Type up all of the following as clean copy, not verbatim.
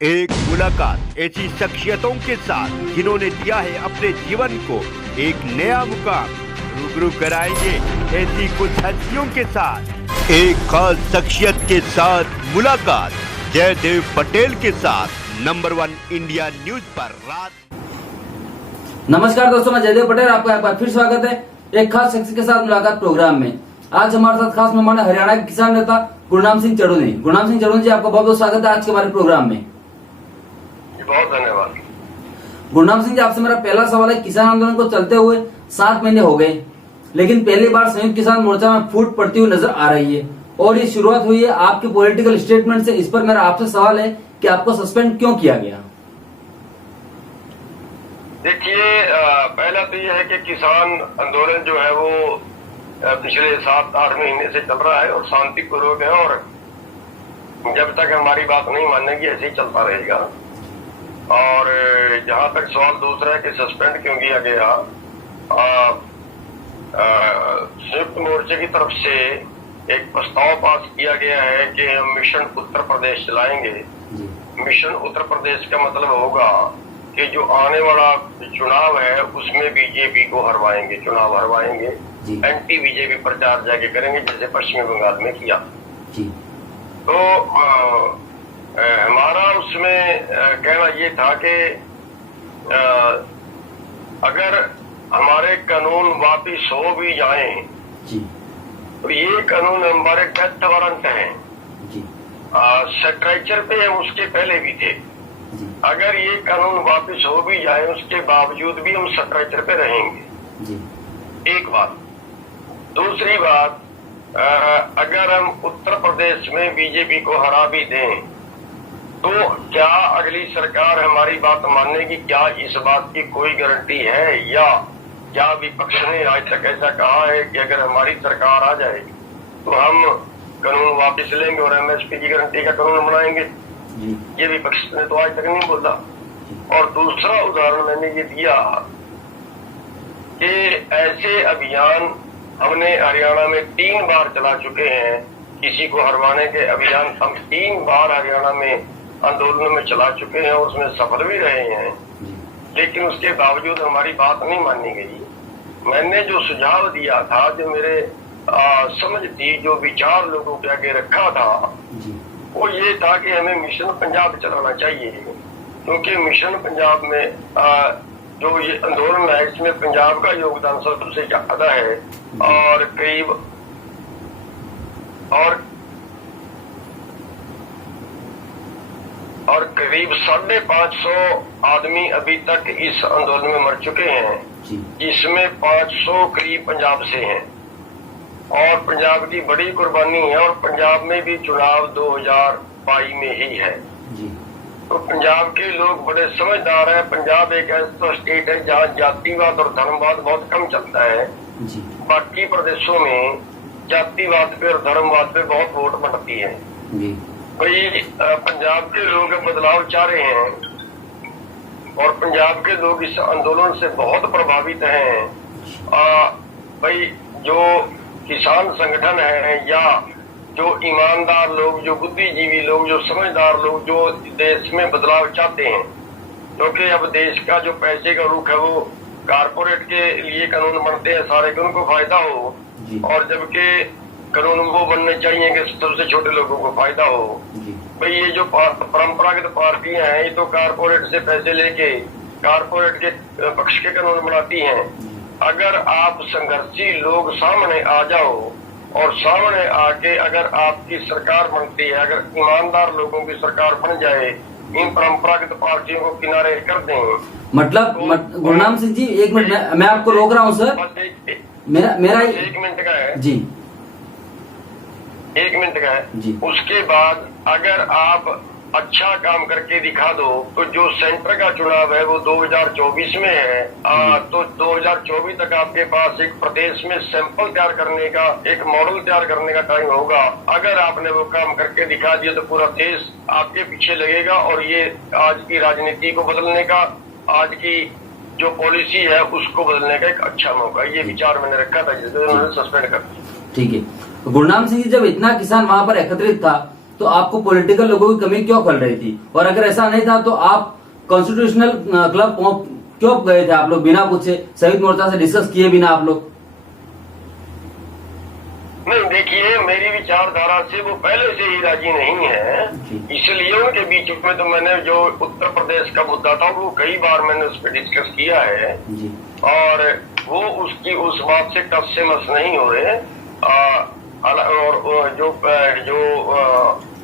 एक मुलाकात ऐसी शख्सियतों के साथ जिन्होंने दिया है अपने जीवन को एक नया मुकाम। रूबरू कराएंगे ऐसी कुछ हस्तियों के साथ एक खास शख्सियत के साथ मुलाकात। जयदेव पटेल के साथ नंबर 1 इंडिया न्यूज पर रात। नमस्कार दोस्तों, मैं जयदेव पटेल, आपका एक बार फिर स्वागत है एक खास शख्स के साथ मुलाकात प्रोग्राम में। आज हमारे साथ खास मेहमान है हरियाणा के किसान नेता गुरनाम सिंह चढ़ूनी। गुरनाम सिंह चढ़ूनी जी, आपका बहुत बहुत स्वागत है आज के हमारे प्रोग्राम में। बहुत धन्यवाद। गुरनाम सिंह जी, आपसे मेरा पहला सवाल है, किसान आंदोलन को चलते हुए 7 महीने हो गए, लेकिन पहली बार संयुक्त किसान मोर्चा में फूट पड़ती हुई नजर आ रही है और ये शुरुआत हुई है आपके पॉलिटिकल स्टेटमेंट से। इस पर मेरा आपसे सवाल है कि आपको सस्पेंड क्यों किया गया? देखिए, पहला तो यह है कि किसान आंदोलन जो है वो पिछले 7-8 महीने से चल रहा है और शांतिपूर्वक है, और जब तक हमारी बात नहीं मानेगी ऐसे ही चलता रहेगा। और जहां तक सवाल दूसरा है कि सस्पेंड क्यों किया गया, संयुक्त मोर्चे की तरफ से एक प्रस्ताव पास किया गया है कि हम मिशन उत्तर प्रदेश चलाएंगे। मिशन उत्तर प्रदेश का मतलब होगा कि जो आने वाला चुनाव है उसमें बीजेपी को हरवाएंगे, चुनाव हरवाएंगे, एंटी बीजेपी प्रचार जाके करेंगे जैसे पश्चिमी बंगाल में किया। तो हमारा उसमें कहना ये था कि अगर हमारे कानून वापिस हो भी जाएं तो ये कानून हमारे डेथ वारंट हैं, स्ट्रेचर पे हम उसके पहले भी थे। अगर ये कानून वापिस हो भी जाए उसके बावजूद भी हम स्ट्रेचर पे रहेंगे, एक बात। दूसरी बात, अगर हम उत्तर प्रदेश में बीजेपी को हरा भी दें तो क्या अगली सरकार हमारी बात मानेगी? क्या इस बात की कोई गारंटी है? या क्या विपक्ष ने आज तक ऐसा कहा है कि अगर हमारी सरकार आ जाए तो हम कानून वापस लेंगे और एमएसपी की गारंटी का कानून बनाएंगे? ये विपक्ष ने तो आज तक नहीं बोला। और दूसरा उदाहरण मैंने ये दिया कि ऐसे अभियान हमने हरियाणा में 3 बार चला चुके हैं। किसी को हरवाने के अभियान हम 3 बार हरियाणा में आंदोलन में चला चुके हैं और उसमें सफल भी रहे हैं, लेकिन उसके बावजूद हमारी बात नहीं मानी गई। मैंने जो सुझाव दिया था, जो मेरे समझ थी, जो विचार लोगों के आगे रखा था, वो ये था कि हमें मिशन पंजाब चलाना चाहिए, क्योंकि मिशन पंजाब में जो ये आंदोलन है इसमें पंजाब का योगदान सबसे ज्यादा है और करीब 550 आदमी अभी तक इस आंदोलन में मर चुके हैं। इसमें 500 करीब पंजाब से हैं और पंजाब की बड़ी कुर्बानी है, और पंजाब में भी चुनाव 2022 में ही है। तो पंजाब के लोग बड़े समझदार हैं। पंजाब एक ऐसा स्टेट है जहाँ जातिवाद और धर्मवाद बहुत कम चलता है। बाकी प्रदेशों में जातिवाद पे और धर्मवाद पे बहुत वोट बढ़ती है। भाई पंजाब के लोग बदलाव चाह रहे हैं और पंजाब के लोग इस आंदोलन से बहुत प्रभावित हैं। भाई जो किसान संगठन है या जो ईमानदार लोग, जो बुद्धिजीवी लोग, जो समझदार लोग, जो देश में बदलाव चाहते हैं, क्योंकि अब देश का जो पैसे का रुख है वो कारपोरेट के लिए कानून बनते हैं सारे कि उनको फायदा हो, और जबकि कानून वो बनने चाहिए कि सबसे छोटे लोगों को फायदा हो। भाई ये जो परंपरागत पार्टियां हैं ये तो कारपोरेट से पैसे लेके कारपोरेट के पक्ष के कानून बनाती हैं। अगर आप संघर्षी लोग सामने आ जाओ और सामने आके अगर आपकी सरकार बनती है, अगर ईमानदार लोगों की सरकार बन जाए, इन परंपरागत पार्टियों को किनारे कर दें, मतलब गुरनाम सिंह जी, एक मिनट, मैं आपको रोक रहा हूँ सर। मेरा 1 मिनट का है जी, 1 मिनट का है जी। उसके बाद अगर आप अच्छा काम करके दिखा दो तो जो सेंटर का चुनाव है वो 2024 में है, तो 2024 तक आपके पास एक प्रदेश में सैंपल तैयार करने का, एक मॉडल तैयार करने का टाइम होगा। अगर आपने वो काम करके दिखा दिया तो पूरा देश आपके पीछे लगेगा और ये आज की राजनीति को बदलने का, आज की जो पॉलिसी है उसको बदलने का एक अच्छा मौका। ये विचार मैंने रखा था जिससे उन्होंने सस्पेंड कर दिया। ठीक है। गुरनाम सिंह जी, जब इतना किसान वहां पर एकत्रित था तो आपको पॉलिटिकल लोगों की कमी क्यों खल रही थी? और अगर ऐसा नहीं था तो आप कॉन्स्टिट्यूशनल क्लब क्यों गए थे आप लोग बिना पूछे, संयुक्त मोर्चा से डिस्कस किए बिना आप लोग? नहीं, देखिए, मेरी विचारधारा से वो पहले से ही राजी नहीं है, इसलिए उनके बीच में तो मैंने जो उत्तर प्रदेश का मुद्दा था वो कई बार मैंने उस पर डिस्कस किया है और वो उसकी उस बात से टस से मस नहीं हो रहे। और जो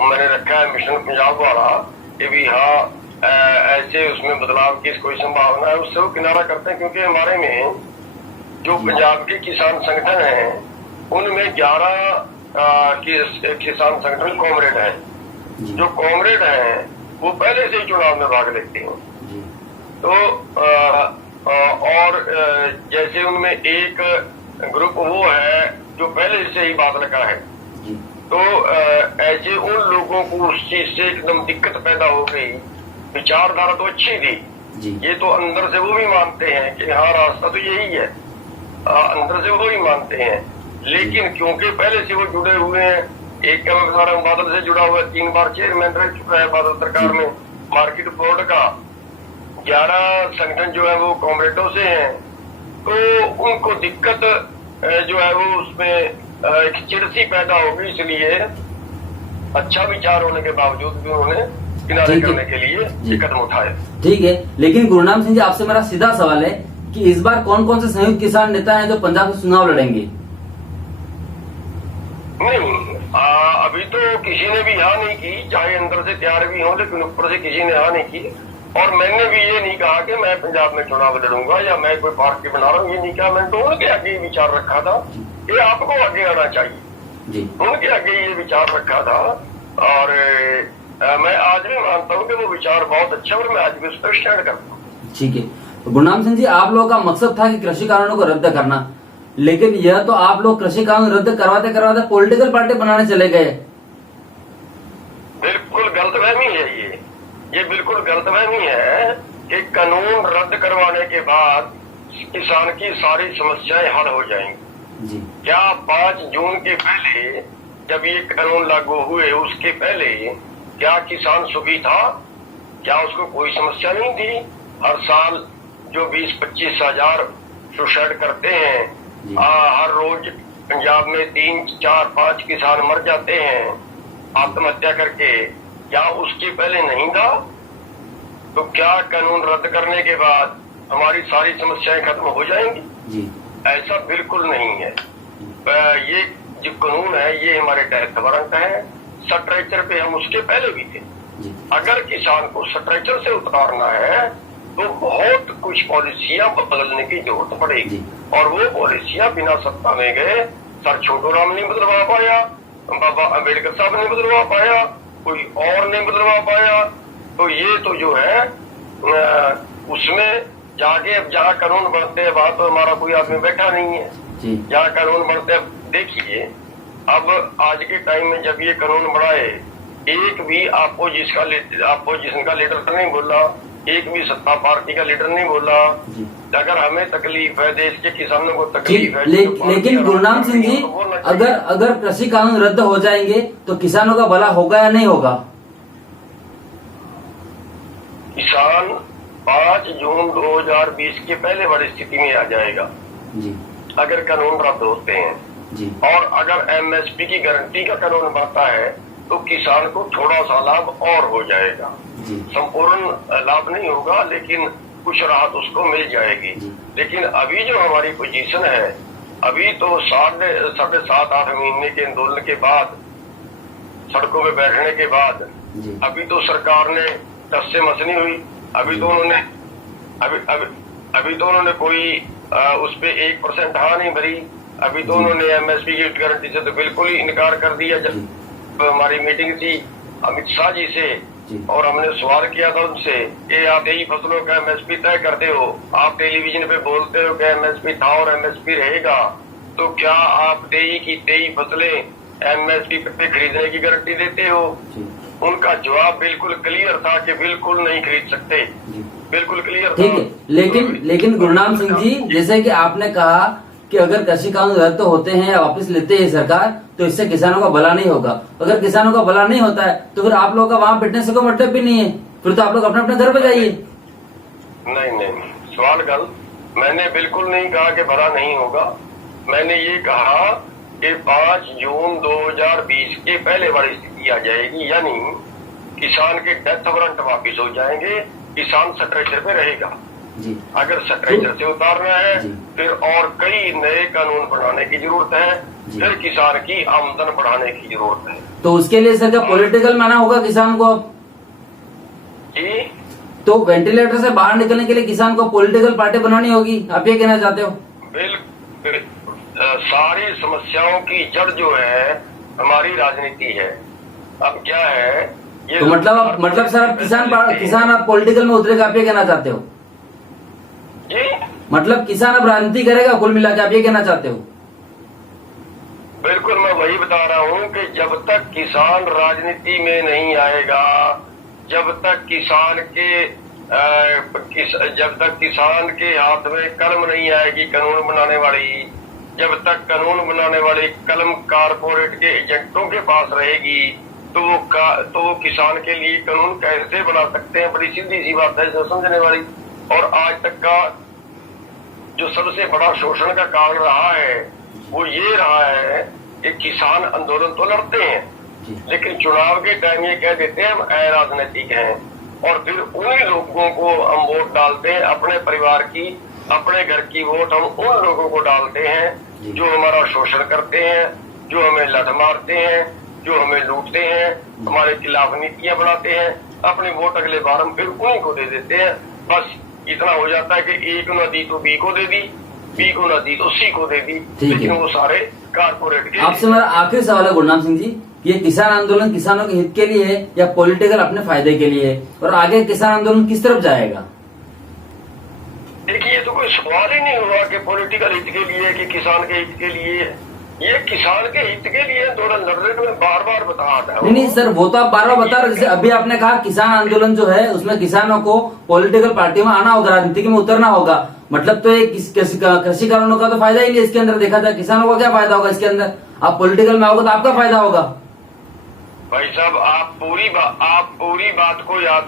मैंने रखा है मिशन पंजाब वाला कि भी हाँ ऐसे उसमें बदलाव की कोई संभावना है, उससे वो किनारा करते हैं, क्योंकि हमारे में जो पंजाब के किसान संगठन हैं उनमें 11 किसान संगठन कॉमरेड हैं। जो कॉमरेड हैं वो पहले से ही चुनाव में भाग लेते हैं। तो और जैसे उनमें एक ग्रुप वो है जो पहले से ही बात लगा है, तो ऐसे उन लोगों को उस चीज से एकदम दिक्कत पैदा हो गई। विचारधारा तो अच्छी थी, ये तो अंदर से वो भी मानते हैं कि हाँ रास्ता तो यही है, अंदर से वो भी मानते हैं, लेकिन क्योंकि पहले से वो जुड़े हुए हैं, एक का मैं बता रहा हूँ बादल से जुड़ा हुआ है, 3 बार चेयरमैन रह चुका है बादल सरकार में, मार्केट बोर्ड का 11 संगठन जो है वो कॉमरेडों से हैं, तो उनको दिक्कत जो है वो उसमें एक चिड़सी पैदा होगी, इसलिए अच्छा विचार होने के बावजूद भी उन्होंने किनारे करने के लिए ये कदम उठाए। ठीक है, लेकिन गुरनाम सिंह जी आपसे मेरा सीधा सवाल है कि इस बार कौन कौन से संयुक्त किसान नेता हैं जो पंजाब से चुनाव लड़ेंगे? नहीं, अभी तो किसी ने भी हाँ नहीं की, चाहे अंदर से तैयार भी हो, लेकिन ऊपर से किसी ने हाँ नहीं की। और मैंने भी ये नहीं कहा कि मैं पंजाब में चुनाव लड़ूंगा या मैं कोई पार्टी बना रहा हूँ, ये नहीं कहा। मैंने तो उनके आगे विचार रखा था कि आपको आगे आना चाहिए, उनके आगे ये विचार रखा था। और मैं आज भी मानता हूँ कि वो विचार बहुत अच्छा, और मैं आज भी उस पर स्टैंड करता हूँ। ठीक है, तो गुरनाम सिंह जी आप लोगों का मकसद था कि कृषि कानूनों को रद्द करना, लेकिन यह तो आप लोग कृषि कानून रद्द करवाते करवाते पॉलिटिकल पार्टी बनाने चले गए। बिल्कुल गलतफहमी है ये बिल्कुल गलतफहमी है कि कानून रद्द करवाने के बाद किसान की सारी समस्याएं हल हो जाएंगी। क्या 5 जून के पहले जब ये कानून लागू हुए उसके पहले क्या किसान सुखी था? क्या उसको कोई समस्या नहीं थी? हर साल जो 20-25 हजार सुसाइड करते हैं, हर रोज पंजाब में 3, 4, 5 किसान मर जाते हैं आत्महत्या करके, क्या उसके पहले नहीं था? तो क्या कानून रद्द करने के बाद हमारी सारी समस्याएं खत्म हो जाएंगी? ऐसा बिल्कुल नहीं है। ये जो कानून है ये हमारे डेथ वारंट है, स्ट्रेचर पे हम उसके पहले भी थे। अगर किसान को स्ट्रेचर से उतारना है तो बहुत कुछ पॉलिसियां बदलने की जरूरत पड़ेगी, और वो पॉलिसियां बिना सत्ता में गए सर छोटूराम नहीं बदलवा पाया, बाबा अम्बेडकर साहब ने बदलवा पाया, कोई और नहीं बदलवा पाया। तो ये तो जो है उसमें जाके अब जहाँ कानून बनते हैं वहां तो हमारा कोई आदमी बैठा नहीं है, जहाँ कानून बनते हैं। देखिए अब आज के टाइम में जब ये कानून बनाए, एक भी अपोजिशन का लीडर नहीं बोला, एक भी सत्ता पार्टी का लीडर नहीं बोला। अगर हमें तकलीफ है, देश के किसानों को तकलीफ है, लेकिन गुरनाम सिंह जी अगर कृषि कानून रद्द हो जाएंगे तो किसानों का भला होगा या नहीं होगा? किसान 5 जून 2020 के पहले वाली स्थिति में आ जाएगा अगर कानून रद्द होते हैं। और अगर एमएसपी की गारंटी का कानून बनता है तो किसान को थोड़ा सा लाभ और हो जाएगा, संपूर्ण लाभ नहीं होगा लेकिन कुछ राहत उसको मिल जाएगी। लेकिन अभी जो हमारी पोजीशन है, अभी तो 7.5-8 महीने के आंदोलन के बाद, सड़कों पे बैठने के बाद, अभी तो सरकार ने टस से मस नहीं हुई। अभी तो उन्होंने कोई उस पे 1% हाँ नहीं भरी। अभी तो उन्होंने एमएसपी की गारंटी से तो बिल्कुल ही इनकार कर दिया। जब हमारी मीटिंग थी अमित शाह जी से और हमने सवाल किया था उनसे कि आप यही फसलों का एमएसपी तय करते हो, आप टेलीविजन पे बोलते हो कि एमएसपी था और एमएसपी रहेगा, तो क्या आप 23 की 23 फसलें एमएसपी पे खरीदने की गारंटी देते हो? उनका जवाब बिल्कुल क्लियर था कि बिल्कुल नहीं खरीद सकते, बिल्कुल क्लियर था। ठीक है, लेकिन गुरनाम सिंह जी, जैसे कि आपने कहा कि अगर कृषि कानून रद्द होते हैं या वापस लेते हैं सरकार तो इससे किसानों का भला नहीं होगा। अगर किसानों का भला नहीं होता है तो फिर आप लोगों का वहां बैठने से कोई मतलब भी नहीं है, फिर तो आप लोग अपने अपने घर पे जाइए। नहीं, सवाल गलत। मैंने बिल्कुल नहीं कहा कि भला नहीं होगा। मैंने ये कहा कि 5 जून 2020 के पहले वाली स्थिति आ जाएगी, यानी किसान के डेथ वारंट वापिस हो जाएंगे, किसान स्ट्रेचर पे रहेगा जी। अगर स्ट्रेचर से उतारना है फिर और कई नए कानून बनाने की जरूरत है, फिर किसान की आमदन बढ़ाने की जरूरत है। तो उसके लिए सर क्या पॉलिटिकल माना होगा किसान को अब जी? तो वेंटिलेटर से बाहर निकलने के लिए किसान को पॉलिटिकल पार्टी बनानी होगी, आप ये कहना चाहते हो? बिल्कुल। सारी समस्याओं की जड़ जो है हमारी राजनीति है। अब क्या है ये तो मतलब सर आप किसान आप पॉलिटिकल में उतरेगा, आप ये कहना चाहते हो? जी? मतलब किसान अब राजनीति करेगा कुल मिला के, आप ये कहना चाहते हो? बिल्कुल, मैं वही बता रहा हूँ कि जब तक किसान राजनीति में नहीं आएगा, जब तक किसान के हाथ में कलम नहीं आएगी कानून बनाने वाली, जब तक कानून बनाने वाली कलम कारपोरेट के एजेंटों के पास रहेगी तो वो किसान के लिए कानून कैसे बना सकते हैं? बड़ी सीधी सी बात है जो समझने वाली। और आज तक का जो सबसे बड़ा शोषण का कारण रहा है वो ये रहा है कि किसान आंदोलन तो लड़ते हैं लेकिन चुनाव के टाइम ये कह देते हैं हम अराजनीतिक हैं, और फिर उन्हीं लोगों को हम वोट डालते हैं, अपने परिवार की अपने घर की वोट हम उन लोगों को डालते हैं जो हमारा शोषण करते हैं, जो हमें लठ मारते हैं, जो हमें लूटते हैं, हमारे खिलाफ नीतियां बनाते हैं। अपनी वोट अगले बार हम फिर उन्हीं को दे देते हैं। बस इतना हो जाता है कि एक न दी तो बी को दे दी, बी को न दी तो सी को दे दी, लेकिन वो सारे कारपोरेट के। आपसे मेरा आखिरी सवाल है गुरनाम सिंह जी, ये किसान आंदोलन किसानों के हित के लिए है या पॉलिटिकल अपने फायदे के लिए है, और आगे किसान आंदोलन किस तरफ जाएगा? देखिए, तो कोई सवाल ही नहीं हुआ कि पॉलिटिकल हित के लिए कि किसान के हित के लिए। ये किसान के हित के लिए आंदोलन लड़ रहे, मैं बार बार बता रहा हूँ। नहीं सर, वो तो आप बार बार बता रहे। जैसे अभी आपने कहा किसान आंदोलन जो है उसमें किसानों को पॉलिटिकल पार्टी में आना होगा, राजनीति में उतरना होगा। मतलब तो ये कृषि कानूनों का तो फायदा ही नहीं इसके अंदर देखा जाए। किसानों का क्या फायदा होगा इसके अंदर? आप पॉलिटिकल में आओगे तो आपका फायदा होगा। भाई साहब, आप पूरी बात को या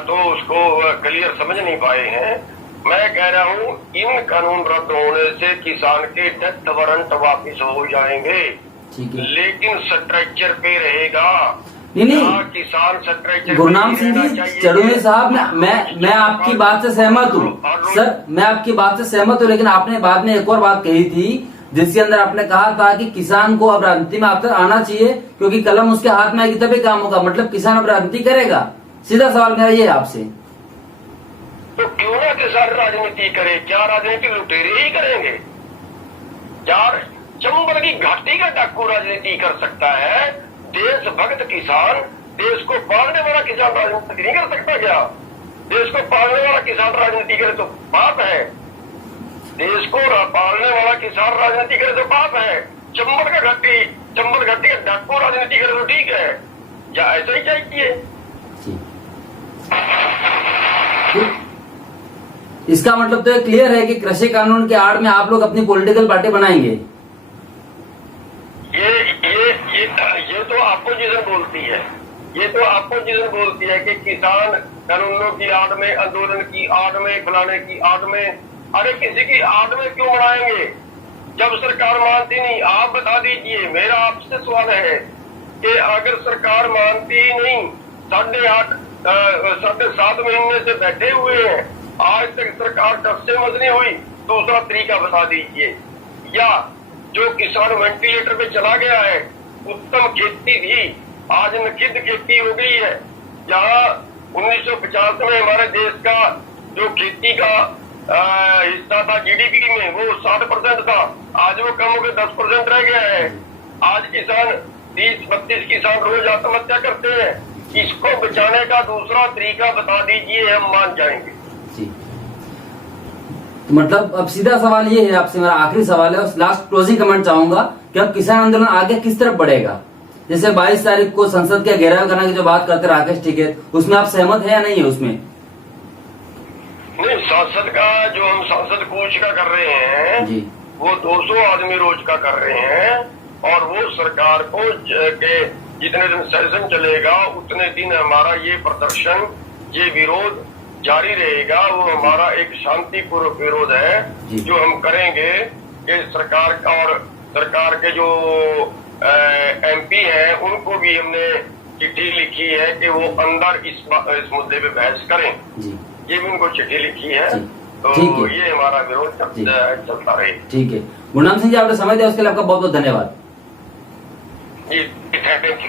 तो उसको क्लियर समझ नहीं पाए हैं। मैं कह रहा हूँ इन कानून रद्द होने से किसान के डेथ वारंट वापिस हो जाएंगे, ठीक है, लेकिन स्ट्रक्चर पे रहेगा। नहीं किसान स्ट्रक्चर। गुरनाम सिंह जी चढ़ूने साहब, मैं आपकी बात से सहमत हूँ सर, मैं आपकी बात से सहमत हूँ, लेकिन आपने बाद में एक और बात कही थी जिसके अंदर आपने कहा था कि किसान को अब राजनीति में आना चाहिए क्योंकि कलम उसके हाथ में आएगी तभी काम होगा। मतलब किसान अब राजनीति करेगा? सीधा सवाल मेरा ये है आपसे। तो क्यों ना किसान राजनीति करे? क्या राजनीति लुटेरे ही करेंगे? यार, चंबल की घाटी का डाकू राजनीति कर सकता है, देशभक्त किसान, देश को पालने वाला किसान राजनीति नहीं कर सकता क्या? देश को पालने वाला किसान राजनीति करे तो पाप है, देश को पालने वाला किसान राजनीति करे तो पाप है। चंबल घाटी का डाकू राजनीति करे तो ठीक है, या ऐसा ही चाहिए? इसका मतलब तो ये क्लियर है कि कृषि कानून के आड़ में आप लोग अपनी पॉलिटिकल पार्टी बनाएंगे। ये तो अपोजिशन बोलती है, ये तो अपोजिशन बोलती है कि किसान कानूनों की आड़ में, आंदोलन की आड़ में, फलाने की आड़ में। अरे किसी की आड़ में क्यों बनाएंगे जब सरकार मानती नहीं? आप बता दीजिए। मेरा आपसे सवाल है कि अगर सरकार मानती ही नहीं, 7.5 महीने से बैठे हुए हैं, आज तक सरकार कब से मदनी हुई? दूसरा तरीका बता दीजिए। या जो किसान वेंटिलेटर पे चला गया है, उत्तम खेती थी, आज नकिद खेती हो गई है। जहाँ 1950 में हमारे देश का जो खेती का हिस्सा था जीडीपी में वो 60% था, आज वो कम होकर 10% रह गया है। आज किसान 30-32 किसान रोज आत्महत्या करते हैं। इसको बचाने का दूसरा तरीका बता दीजिए, हम मान जाएंगे। तो मतलब अब सीधा सवाल ये है आपसे, मेरा आखिरी सवाल है, लास्ट क्लोजिंग कमेंट चाहूंगा कि अब किसान आंदोलन आगे किस तरफ बढ़ेगा? जैसे 22 तारीख को संसद के घेराव करने की जो बात करते राकेश टिकैत, उसमें आप सहमत है या नहीं है? उसमें नहीं, संसद का जो हम संसद कूच का कर रहे हैं जी, वो 200 आदमी रोज का कर रहे हैं और वो सरकार को के जितने दिन सेशन चलेगा उतने दिन हमारा ये प्रदर्शन, ये विरोध जारी रहेगा। वो हमारा एक शांतिपूर्वक विरोध है जो हम करेंगे कि सरकार का, और सरकार के जो MP हैं उनको भी हमने चिट्ठी लिखी है कि वो अंदर इस मुद्दे पे बहस करें। ये भी उनको चिट्ठी लिखी है। तो ये हमारा विरोध चलता रहे। ठीक है, गुरनाम सिंह जी, आपने समय दिया उसके लिए आपका बहुत बहुत धन्यवाद। जी, थैंक यू।